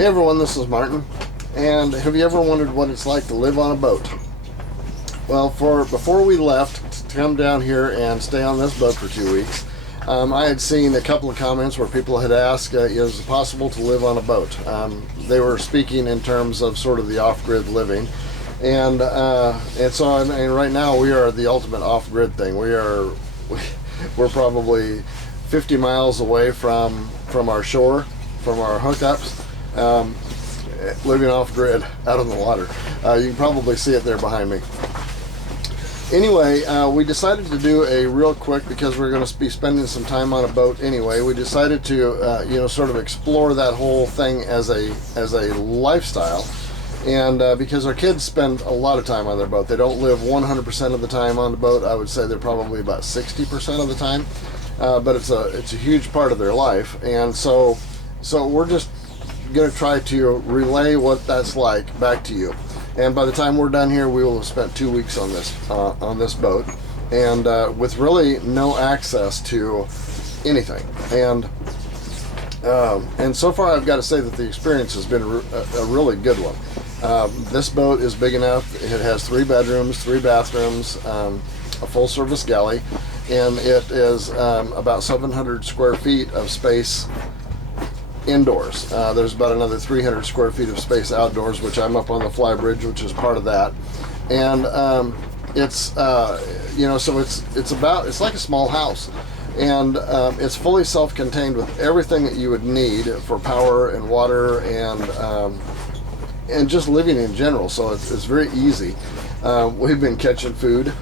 Hey everyone, this is Martin. And have you ever wondered what it's like to live on a boat? Well, before we left to come down here and stay on this boat for 2 weeks, I had seen a couple of comments where people had asked, is it possible to live on a boat? They were speaking in terms of sort of the off-grid living. And so right now we are the ultimate off-grid thing. We're probably 50 miles away from our shore, from our hookups, living off-grid out on the water. You can probably see it there behind me. Anyway, we decided to do a real quick, because we're going to be spending some time on a boat anyway. We decided to sort of explore that whole thing as a lifestyle. And because our kids spend a lot of time on their boat, they don't live 100% of the time on the boat. I would say they're probably about 60% of the time, but it's a huge part of their life. And so we're just going to try to relay what that's like back to you. And by the time we're done here, we will have spent 2 weeks on this boat, and with really no access to anything. And so far, I've got to say that the experience has been a really good one. This boat is big enough. It has 3 bedrooms, 3 bathrooms, a full-service galley, and it is about 700 square feet of space indoors. There's about another 300 square feet of space outdoors, which I'm up on the fly bridge, which is part of that. And it's like a small house. And it's fully self-contained with everything that you would need for power and water and just living in general. So it's very easy. We've been catching food.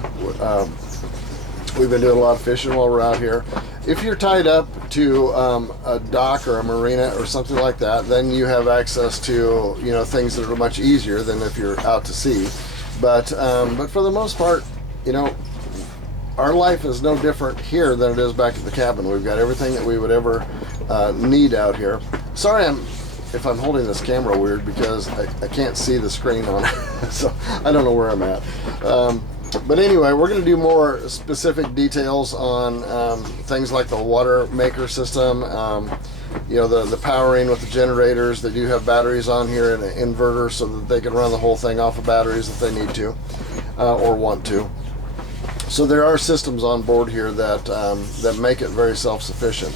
We've been doing a lot of fishing while we're out here. If you're tied up to a dock or a marina or something like that, then you have access to things that are much easier than if you're out to sea. But for the most part, our life is no different here than it is back at the cabin. We've got everything that we would ever need out here. Sorry if I'm holding this camera weird, because I can't see the screen on it, so I don't know where I'm at. But anyway, we're going to do more specific details on things like the water maker system, the powering with the generators. They do have batteries on here and an inverter so that they can run the whole thing off of batteries if they need to or want to. So there are systems on board here that make it very self-sufficient.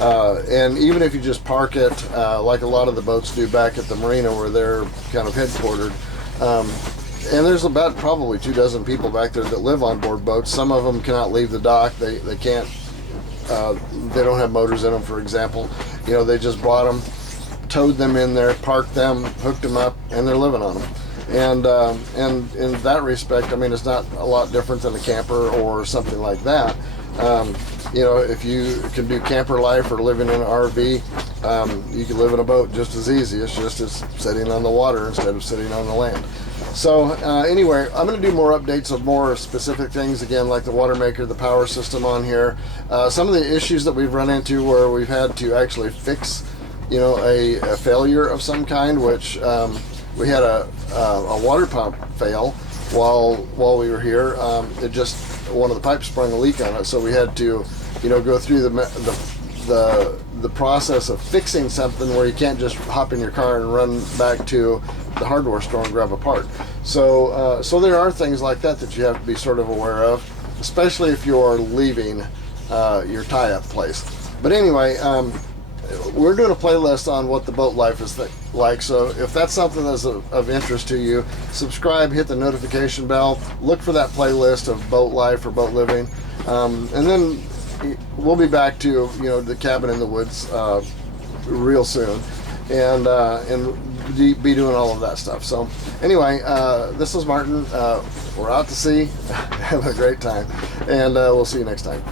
And even if you just park it, like a lot of the boats do back at the marina where they're kind of headquartered, and there's about probably 24 people back there that live on board boats. Some of them cannot leave the dock. They can't. They don't have motors in them, for example. They just brought them, towed them in there, parked them, hooked them up, and they're living on them. And in that respect, it's not a lot different than a camper or something like that. If you can do camper life or living in an RV, you can live in a boat just as easy. It's just as sitting on the water instead of sitting on the land. So anyway, I'm going to do more updates of more specific things, again, like the water maker, the power system on here. Some of the issues that we've run into where we've had to actually fix, a failure of some kind, which we had a water pump fail while we were here. One of the pipes sprung a leak on it, so we had to, go through the process of fixing something where you can't just hop in your car and run back to the hardware store and grab a part. So there are things like that you have to be sort of aware of, especially if you're leaving your tie-up place. But anyway, we're doing a playlist on what the boat life is like, so if that's something that's of interest to you, subscribe, hit the notification bell, look for that playlist of boat life or boat living, and then we'll be back to the cabin in the woods real soon, and be doing all of that stuff. So anyway, this is Martin. We're out to sea. Have a great time, and we'll see you next time.